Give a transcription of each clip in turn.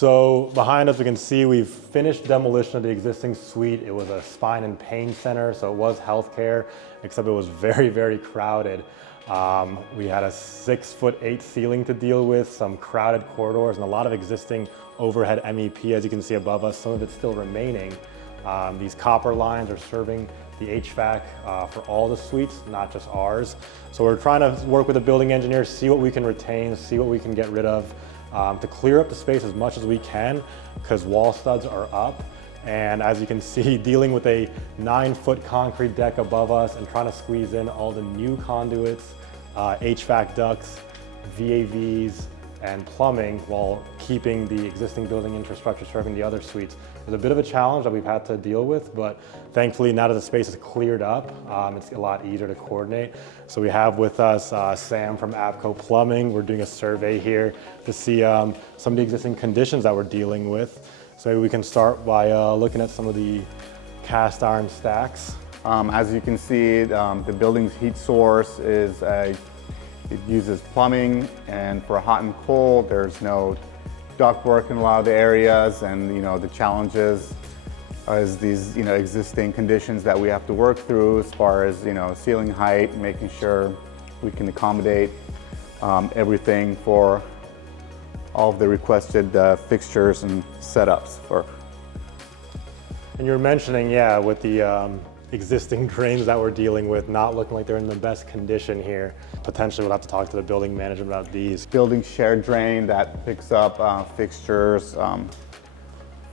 So behind us, we can see we've finished demolition of the existing suite. It was a spine and pain center, so it was healthcare, except it was very, very crowded. We had a 6'8" ceiling to deal with, some crowded corridors, and a lot of existing overhead MEP, as you can see above us. Some of it's still remaining. These copper lines are serving the HVAC for all the suites, not just ours. So we're trying to work with the building engineer, see what we can retain, see what we can get rid of, to clear up the space as much as we can, because wall studs are up. And as you can see, dealing with a 9-foot concrete deck above us and trying to squeeze in all the new conduits, HVAC ducts, VAVs, and plumbing while keeping the existing building infrastructure serving the other suites. It's a bit of a challenge that we've had to deal with, but thankfully now that the space is cleared up, it's a lot easier to coordinate. So we have with us Sam from ABCO Plumbing. We're doing a survey here to see some of the existing conditions that we're dealing with. So maybe we can start by looking at some of the cast iron stacks. As you can see, the building's heat source is it uses plumbing, and for hot and cold, there's no ductwork in a lot of the areas, and the challenges is these existing conditions that we have to work through as far as ceiling height, making sure we can accommodate everything for all of the requested fixtures and setups for. And you were mentioning, yeah, with the existing drains that we're dealing with not looking like they're in the best condition here. Potentially we'll have to talk to the building manager about these. Building shared drain that picks up fixtures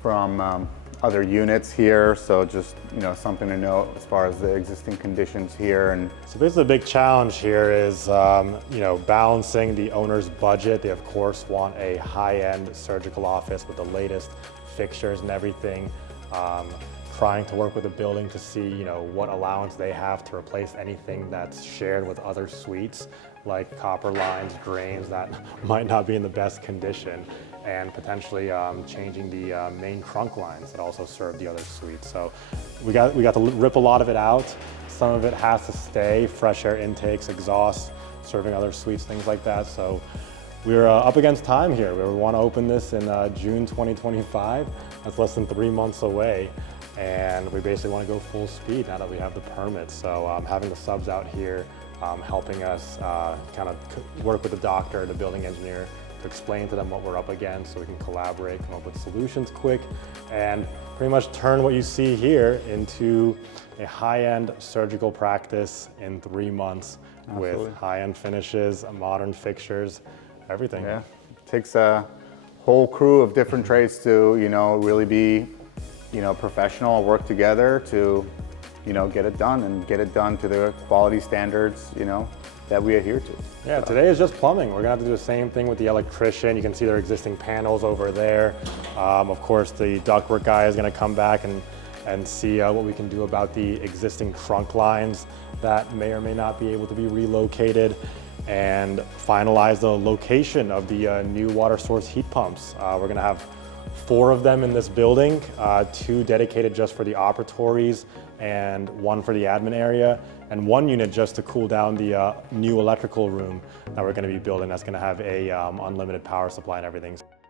from other units here. So just something to note as far as the existing conditions here. And so basically the big challenge here is balancing the owner's budget. They of course want a high-end surgical office with the latest fixtures and everything. Trying to work with the building to see what allowance they have to replace anything that's shared with other suites, like copper lines, drains that might not be in the best condition, and potentially changing the main trunk lines that also serve the other suites. So we got to rip a lot of it out. Some of it has to stay, fresh air intakes, exhaust, serving other suites, things like that. So we're up against time here. We want to open this in June 2025. That's less than 3 months away. And we basically want to go full speed now that we have the permits. So having the subs out here helping us kind of work with the doctor, the building engineer, to explain to them what we're up against so we can collaborate, come up with solutions quick, and pretty much turn what you see here into a high-end surgical practice in 3 months. Absolutely. With high-end finishes, modern fixtures, everything. Yeah, it takes a whole crew of different trades to really be professional, work together to, get it done and get it done to the quality standards, that we adhere to. Yeah, today is just plumbing. We're gonna have to do the same thing with the electrician. You can see their existing panels over there. Of course, the ductwork guy is gonna come back and see what we can do about the existing trunk lines that may or may not be able to be relocated, and finalize the location of the new water source heat pumps. We're gonna have 4 of them in this building, 2 dedicated just for the operatories and 1 for the admin area, and 1 unit just to cool down the new electrical room that we're going to be building that's going to have a unlimited power supply and everything.